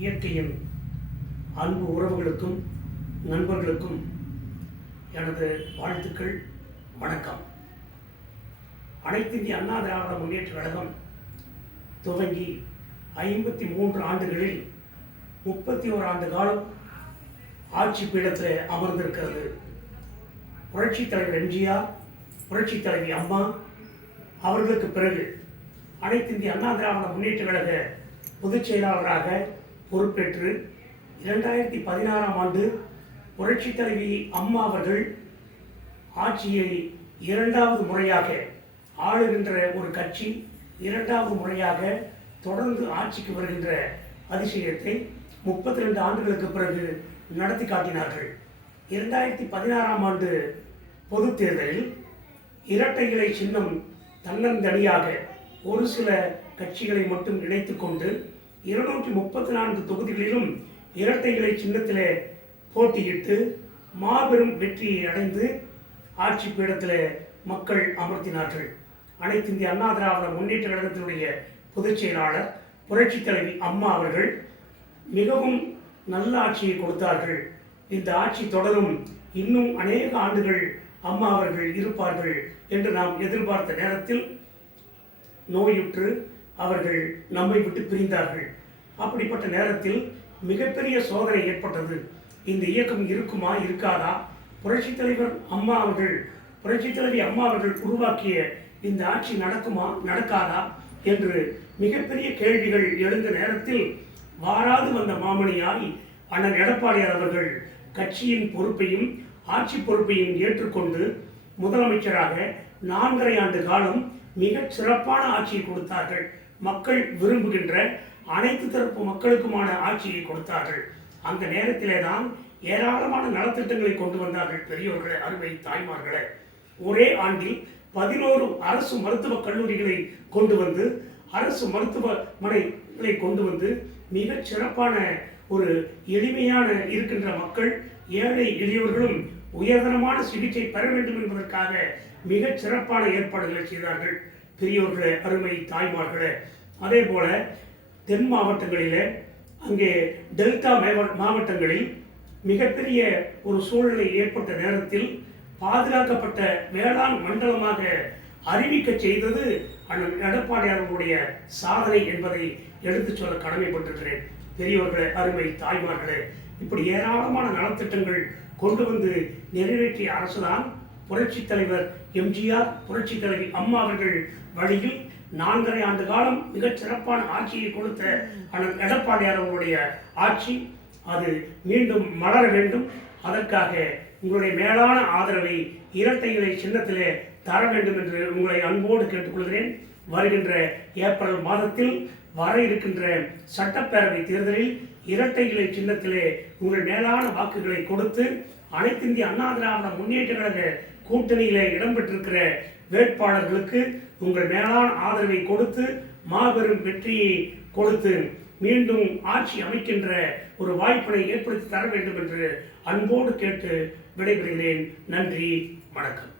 இயற்கையின் அன்பு உறவுகளுக்கும் நண்பர்களுக்கும் எனது வாழ்த்துக்கள், வணக்கம். அனைத்திந்திய அண்ணா திராவிட முன்னேற்ற கழகம் துவங்கி 53 ஆண்டுகளில் 31 ஆண்டு காலம் ஆட்சி பீடத்தில் அமர்ந்திருக்கிறது. புரட்சித் தலைவர் எம்ஜிஆர், புரட்சித் தலைவி அம்மா அவர்களுக்கு பிறகு அனைத்திந்திய அண்ணா திராவிட முன்னேற்ற கழக பொதுச் செயலாளராக பொறுப்பேற்று 2016ஆம் ஆண்டு புரட்சித் தலைவி அம்மா அவர்கள் ஆட்சியை இரண்டாவது முறையாக ஆளுகின்ற ஒரு கட்சி இரண்டாவது முறையாக தொடர்ந்து ஆட்சிக்கு வருகின்ற அதிசயத்தை 32 ஆண்டுகளுக்கு பிறகு நடத்தி காட்டினார்கள். 2016ஆம் ஆண்டு பொது தேர்தலில் இரட்டை இலை சின்னம் தன்னந்தனியாக ஒரு சில கட்சிகளை மட்டும் இணைத்துக் கொண்டு 234 தொகுதிகளிலும் இரட்டை இலை சின்னத்திலே போட்டியிட்டு மாபெரும் வெற்றியை அடைந்து ஆட்சி பீடத்தில் மக்கள் அமர்த்தினார்கள். அனைத்திந்திய அண்ணா திராவிட முன்னேற்ற கழகத்தினுடைய பொதுச் செயலாளர் புரட்சித் தலைவி அம்மா அவர்கள் மிகவும் நல்ல ஆட்சியை கொடுத்தார்கள். இந்த ஆட்சி தொடரும், இன்னும் அநேக ஆண்டுகள் அம்மா அவர்கள் இருப்பார்கள் என்று நாம் எதிர்பார்த்த நேரத்தில் நோயுற்று அவர்கள் நம்மை விட்டு பிரிந்தார்கள். அப்படிப்பட்ட நேரத்தில் மிகப்பெரிய சோதனை ஏற்பட்டது. இந்த இயக்கம் இருக்குமா இருக்காதா, புரட்சித் தலைவர் அம்மா அவர்கள் புரட்சித் தலைவி அம்மா அவர்கள் உருவாக்கிய இந்த ஆட்சி நடக்குமா நடக்காதா என்று மிகப்பெரிய கேள்விகள் எழுந்த நேரத்தில் வாராது வந்த மாமணியாய் அண்ணன் எடப்பாடியார் அவர்கள் கட்சியின் பொறுப்பையும் ஆட்சி பொறுப்பையும் ஏற்றுக்கொண்டு முதலமைச்சராக 4½ ஆண்டு காலம் மிக சிறப்பான ஆட்சியை கொடுத்தார்கள். மக்கள் விரும்புகின்ற அனைத்து தரப்பு மக்களுக்குமான ஆட்சியை கொடுத்தார்கள். அந்த நேரத்திலே தான் ஏராளமான நலத்திட்டங்களை கொண்டு வந்தார்கள். பெரியோர்களே, அருமை தாய்மார்களே, ஒரே ஆண்டில் 11 அரசு மருத்துவக் கல்லூரிகளை கொண்டு வந்து, அரசு மருத்துவமனைகளை கொண்டு வந்து மிக சிறப்பான ஒரு எளிமையான இருக்கின்ற மக்கள், ஏழை எளியவர்களும் உயர்தரமான சிகிச்சை பெற வேண்டும் என்பதற்காக மிக சிறப்பான ஏற்பாடுகளை செய்தார்கள். பெரியோர்களே, அருமை தாய்மார்களே, அதே போல தென் மாவட்டங்களிலே, அங்கே டெல்டா மாவட்டங்களில் மிகப்பெரிய ஒரு சூழ்நிலை ஏற்பட்ட நேரத்தில் பாதுகாக்கப்பட்ட வேளாண் மண்டலமாக அறிவிக்க செய்தது அண்ணன் எடப்பாடியாருடைய சாதனை என்பதை எடுத்துச் சொல்ல கடமைப்பட்டிருக்கிறேன். பெரியவர்களே, அருமை தாய்மார்களே, இப்படி ஏராளமான நலத்திட்டங்கள் கொண்டு வந்து நிறைவேற்றிய அரசுதான் புரட்சித் தலைவர் எம்ஜிஆர், புரட்சித் தலைவி அம்மா அவர்கள் வழியில் 4½ ஆண்டு காலம் மிகச் சிறப்பான ஆட்சியை கொடுத்த அண்ணன் எடப்பாடியார் அவர்களுடைய ஆட்சி அது மீண்டும் மலர வேண்டும். அதற்காக உங்களுடைய மேலான ஆதரவை இரட்டை இலை சின்னத்திலே தர வேண்டும் என்று உங்களை அன்போடு கேட்டுக்கொள்கிறேன். வருகின்ற ஏப்ரல் மாதத்தில் வர இருக்கின்ற சட்டப்பேரவை தேர்தலில் இரட்டை இலை சின்னத்திலே உங்கள் மேலான வாக்குகளை கொடுத்து அனைத்திந்திய அண்ணா திராவிட முன்னேற்ற கழக கூட்டணியிலே இடம்பெற்றிருக்கிற வேட்பாளர்களுக்கு உங்கள் மேலான ஆதரவை கொடுத்து மாபெரும் வெற்றியை கொடுத்து மீண்டும் ஆட்சி அமைக்கின்ற ஒரு வாய்ப்பினை ஏற்படுத்தி தர வேண்டும் என்று அன்போடு கேட்டு விடைபெறுகிறேன். நன்றி, வணக்கம்.